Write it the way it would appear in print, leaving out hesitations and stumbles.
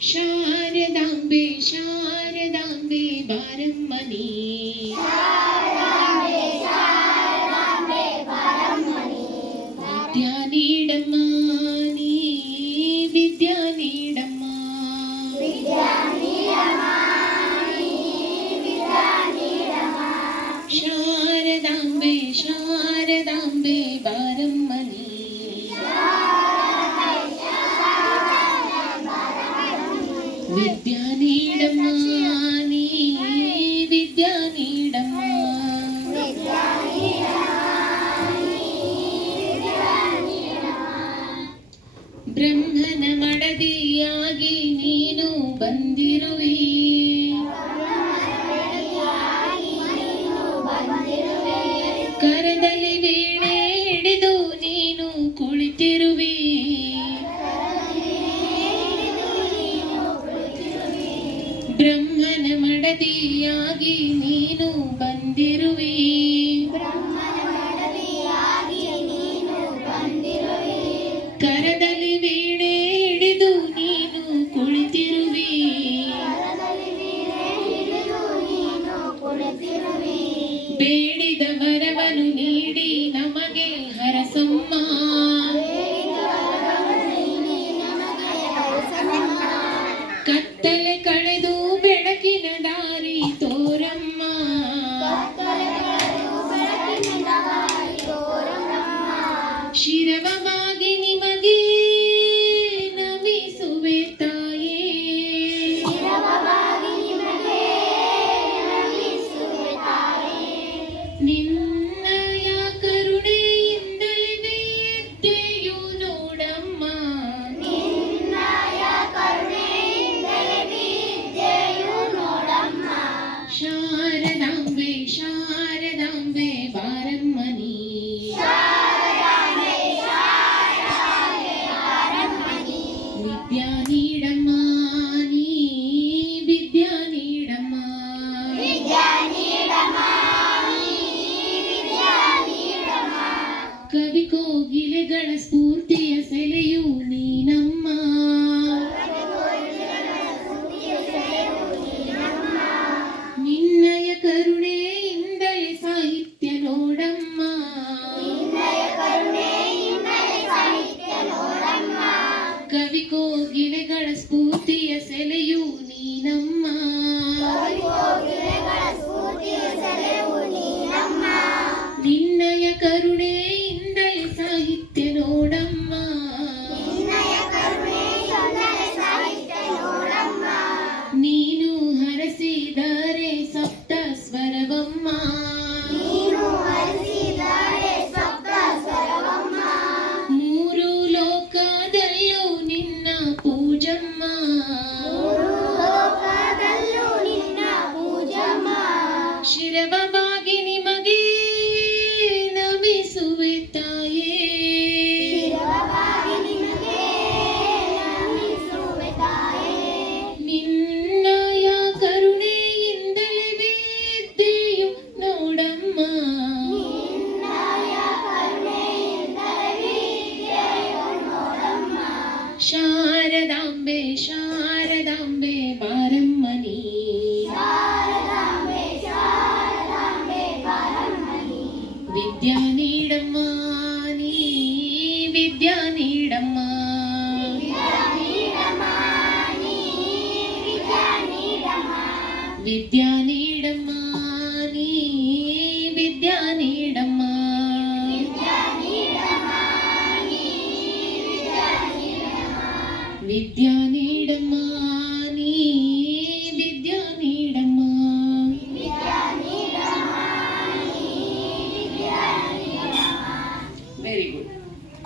ಶಾರದಾಂಬೆ ಶಾರದಾಂಬೆ ಬಾರಮ್ಮನಿ ವಿದ್ಯಾ ನೀಡಮ್ಮ ನೀ ವಿದ್ಯಾ ನೀಡಮ್ಮ ಶಾರದಾಂಬೆ ಶಾರದಾಂಬೆ ಬಾರಮ್ಮನಿ ವಿದ್ಯಾ ನೀಡಮ್ಮ ನೀ ವಿದ್ಯಾ ನೀಡಮ್ಮ ಬ್ರಹ್ಮನ ಮಡದಿಯಾಗಿ ನೀನು ಬಂದಿರುವಿ ಕರದಲ್ಲಿ ವೀಣೆ ಹಿಡಿದು ನೀನು ಕುಳಿತಿರುವಿ ಬ್ರಹ್ಮನ ಮಡದಿಯಾಗಿ ನೀನು ಬಂದಿರುವಿ ಕರದಲ್ಲಿ ವೀಣೆ ಹಿಡಿದು ನೀನು ಕುಳಿತಿರುವಿ ಬೇಡಿದ ವರವನ್ನು ನೀಡಿ ನಮಗೆ ಹರಸಮ್ಮ ಕತ್ತಲೆ ಕಳೆದು ಬೆಳಕಿನ ದಾರಿ ತೋರಮ್ಮ ಶಿರವವಾಗಿ ನಿಮಗೆ ನಮಿಸುವೆ ತಾಯೇ ನಿನ್ನಯ ಕರುಣೆಯಿಂದಲೇ ವಿದ್ಯೆಯು ನೋಡಮ್ಮ ಶಾರದಾಂಬೆ ಶಾರದಾಂಬೆ ಬಾರಮ್ಮನಿ ವಿದ್ಯಾ ನೀಡಮ್ಮ ನೀ ವಿದ್ಯಾ ನೀಡಮ್ಮ ಕವಿ ಕೋಗಿಲೆಗಳ ಸ್ಫೂರ್ತಿಯ ಸೆಲೆಯು ನೀನಮ್ಮ ನಿನ್ನಯ ಕರುಣೆಯಿಂದಲೇ ಸಾಹಿತ್ಯ ನೋಡಮ್ಮ ಕವಿ ಕೋಗಿಲೆಗಳ ಸ್ಫೂರ್ತಿಯ ಸೆಲೆಯು ನೀನಮ್ಮ ನಿನ್ನಯ ಕರುಣೆಯಿಂದಲೇ ಸಾಹಿತ್ಯ ನೋಡಮ್ಮ ನೀನು ಹರಸಿದರೆ ಸಪ್ತ ಸ್ವರವಮ್ಮ ಮೂರು ಲೋಕದಲ್ಲೂ ನಿನ್ನ ಪೂಜಮ್ಮ ಶಿರವವಾಗಿ ನಿಮಗೆ ನಮಿಸುವೆ ತಾಯೇ ನಿನ್ನಯ ಕರುಣೆಯಿಂದಲೇ ವಿದ್ಯೆಯು ನೋಡಮ್ಮ ಶಾರದಾಂಬೆ ಶಾರದಾಂಬೆ ಬಾರಮ್ಮನಿ ವಿದ್ಯಾ ನೀಡಮ್ಮ ನೀ ವಿದ್ಯಾ ನೀಡಮ್ಮ ವಿದ್ಯಾ ನೀಡಮ್ಮ ನೀ ವಿದ್ಯಾ ನೀಡಮ್ಮ ವಿದ್ಯಾ